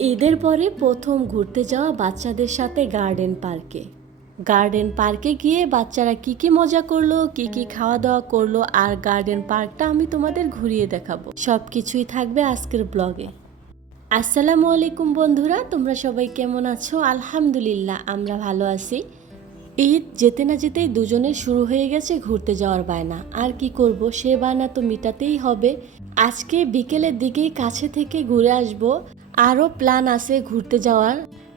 ঈদের পরে প্রথম ঘুরতে যাওয়া বাচ্চাদের সাথে গার্ডেন পার্কে গিয়ে বাচ্চারা কি কি মজা করলো, কি কি খাওয়া দাওয়া করলো, আর গার্ডেন পার্কটা আমি তোমাদের ঘুরিয়ে দেখাবো। সব কিছুই থাকবে আজকের ব্লগে। আসসালামু আলাইকুম বন্ধুরা, তোমরা সবাই কেমন আছো? আলহামদুলিল্লাহ, আমরা ভালো আছি। ঈদ যেতে না যেতেই দুজনের শুরু হয়ে গেছে ঘুরতে যাওয়ার বায়না। আর কি করব, সে বায়না তো মেটাতেই হবে। আজকে বিকেলের দিকেই কাছে থেকে ঘুরে আসব। আরও প্ল্যান আছে ঘুরতে যাওয়ার।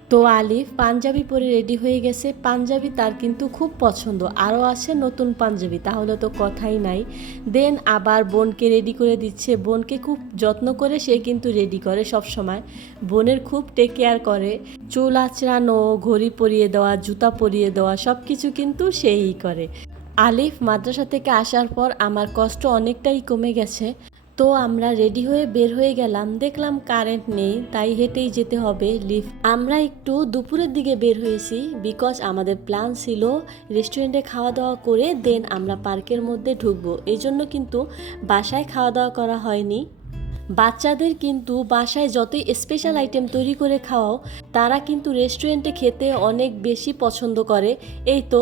তো আলিফ পাঞ্জাবি পরে রেডি হয়ে গেছে। পাঞ্জাবি তার কিন্তু খুব পছন্দ। আরও আছে নতুন পাঞ্জাবি, তাহলে তো কথাই নাই। দেন আবার বোনকে রেডি করে দিচ্ছে। বোনকে খুব যত্ন করে সে কিন্তু রেডি করে সব সময়। বোনের খুব টেক কেয়ার করে। চুল আঁচড়ানো, ঘড়ি পরিয়ে দেওয়া, জুতা পরিয়ে দেওয়া, সব কিছু কিন্তু সেই করে। আলিফ মাদ্রাসা থেকে আসার পর আমার কষ্ট অনেকটাই কমে গেছে। তো আমরা রেডি হয়ে বের হয়ে গেলাম। দেখলাম কারেন্ট নেই, তাই হেঁটেই যেতে হবে লিফট। আমরা একটু দুপুরের দিকে বের হয়েছি, বিকজ আমাদের প্ল্যান ছিল রেস্টুরেন্টে খাওয়া দাওয়া করে দেন আমরা পার্কের মধ্যে ঢুকবো। এই জন্য কিন্তু বাসায় খাওয়া দাওয়া করা হয়নি। বাচ্চাদের কিন্তু বাসায় যতই স্পেশাল আইটেম তৈরি করে খাওয়াও, তারা কিন্তু রেস্টুরেন্টে খেতে অনেক বেশি পছন্দ করে। এই তো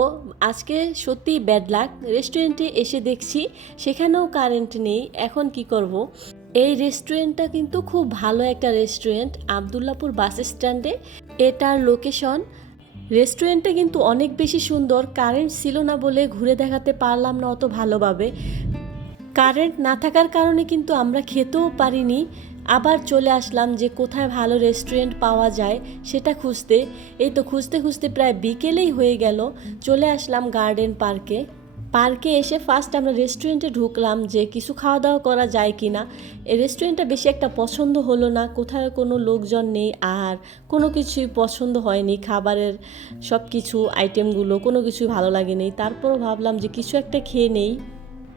আজকে সত্যি ব্যাড লাক, রেস্টুরেন্টে এসে দেখছি সেখানেও কারেন্ট নেই। এখন কি করব। এই রেস্টুরেন্টটা কিন্তু খুব ভালো একটা রেস্টুরেন্ট, আবদুল্লাপুর বাস স্ট্যান্ডে এটার লোকেশন। রেস্টুরেন্টটা কিন্তু অনেক বেশি সুন্দর। কারেন্ট ছিল না বলে ঘুরে দেখাতে পারলাম না অত ভালোভাবে। কারেন্ট না থাকার কারণে কিন্তু আমরা খেতেও পারিনি। আবার চলে আসলাম যে কোথায় ভালো রেস্টুরেন্ট পাওয়া যায় সেটা খুঁজতে। এই তো খুঁজতে খুঁজতে প্রায় বিকেলেই হয়ে গেল। চলে আসলাম গার্ডেন পার্কে এসে ফার্স্ট আমরা রেস্টুরেন্টে ঢুকলাম যে কিছু খাওয়া দাওয়া করা যায় কি না। এই রেস্টুরেন্টটা বেশি একটা পছন্দ হলো না, কোথায় কোনো লোকজন নেই আর কোনো কিছুই পছন্দ হয়নি। খাবারের সব কিছু আইটেমগুলো কোনো কিছুই ভালো লাগেনি। তারপরও ভাবলাম যে কিছু একটা খেয়ে নেই।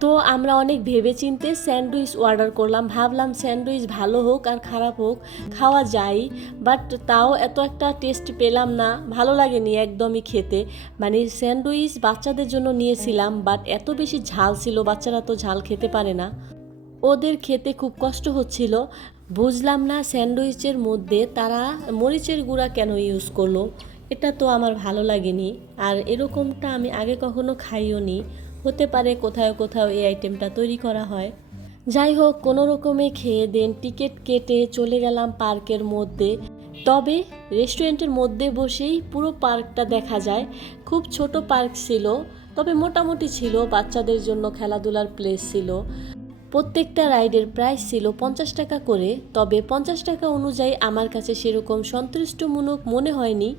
তো আমরা অনেক ভেবেচিন্তে স্যান্ডউইচ অর্ডার করলাম। ভাবলাম স্যান্ডউইচ ভালো হোক আর খারাপ হোক খাওয়া যায়, বাট তাও এত একটা টেস্ট পেলাম না, ভালো লাগেনি একদমই খেতে। মানে স্যান্ডউইচ বাচ্চাদের জন্য নিয়েছিলাম, বাট এত বেশি ঝাল ছিল, বাচ্চারা তো ঝাল খেতে পারে না। ওদের খেতে খুব কষ্ট হচ্ছিল। বুঝলাম না স্যান্ডউইচের মধ্যে তারা মরিচের গুঁড়া কেন ইউজ করলো, এটা তো আমার ভালো লাগেনি। আর এরকমটা আমি আগে কখনো খাইও নি। হতে পারে কোথাও কোথাও এই আইটেমটা তৈরি করা হয়। যাই হোক, কোনো রকমে খেয়ে দেন টিকিট কেটে চলে গেলাম পার্কের মধ্যে। তবে রেস্টুরেন্টের মধ্যে বসেই পুরো পার্কটা দেখা যায়। খুব ছোট পার্ক ছিল, তবে মোটামুটি ছিল। বাচ্চাদের জন্য খেলাধুলার প্লেস ছিল। প্রত্যেকটা রাইডের প্রাইস ছিল 50 টাকা করে। তবে 50 টাকা অনুযায়ী আমার কাছে সেরকম সন্তুষ্টমূলক মনে হয়নি।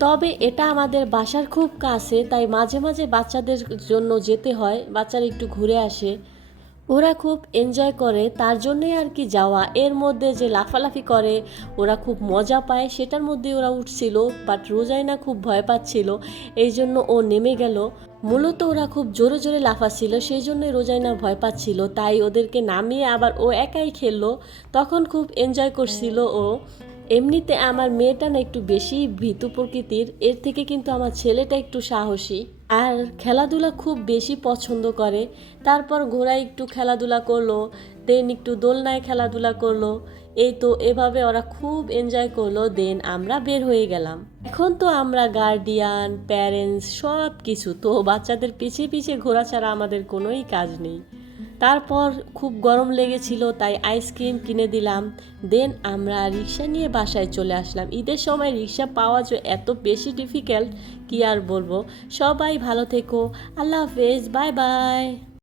তবে এটা আমাদের বাসার খুব কাছে, তাই মাঝে মাঝে বাচ্চাদের জন্য যেতে হয়, বাচ্চারা একটু ঘুরে আসে। ওরা খুব এনজয় করে, তার জন্যই আর কি যাওয়া। এর মধ্যে যে লাফালাফি করে, ওরা খুব মজা পায়, সেটার মধ্যে ওরা উঠছিল। বাট রোজাইনা খুব ভয় পাচ্ছিল, এই জন্য ও নেমে গেল। মূলত ওরা খুব জোরে জোরে লাফাচ্ছিল, সেই জন্যই রোজাইনা ভয় পাচ্ছিল, তাই ওদেরকে নামিয়ে আবার ও একাই খেললো। তখন খুব এনজয় করছিল ও। এমনিতে আমার মেয়েটা না একটু বেশি ভীতু প্রকৃতির, এর থেকে কিন্তু আমার ছেলেটা একটু সাহসী আর খেলাধুলা খুব বেশি পছন্দ করে। তারপর ঘোড়ায় একটু খেলাধুলা করলো, দেন একটু দোলনায় খেলাধুলা করলো। এই তো এভাবে ওরা খুব এনজয় করলো। দেন আমরা বের হয়ে গেলাম। এখন তো আমরা গার্ডিয়ান, প্যারেন্টস সব কিছু, তো বাচ্চাদের পিছে পিছে ঘোরা ছাড়া আমাদের কোনোই কাজ নেই। তারপর খুব গরম লেগেছিল, তাই আইসক্রিম কিনে দিলাম। দেন আমরা রিক্সা নিয়ে বাসায় চলে আসলাম। ঈদের সময় রিক্সা পাওয়া যে এত বেশি ডিফিকাল্ট, কি আর বলবো। সবাই ভালো থেকো, আল্লাহ হাফেজ, বাই বাই।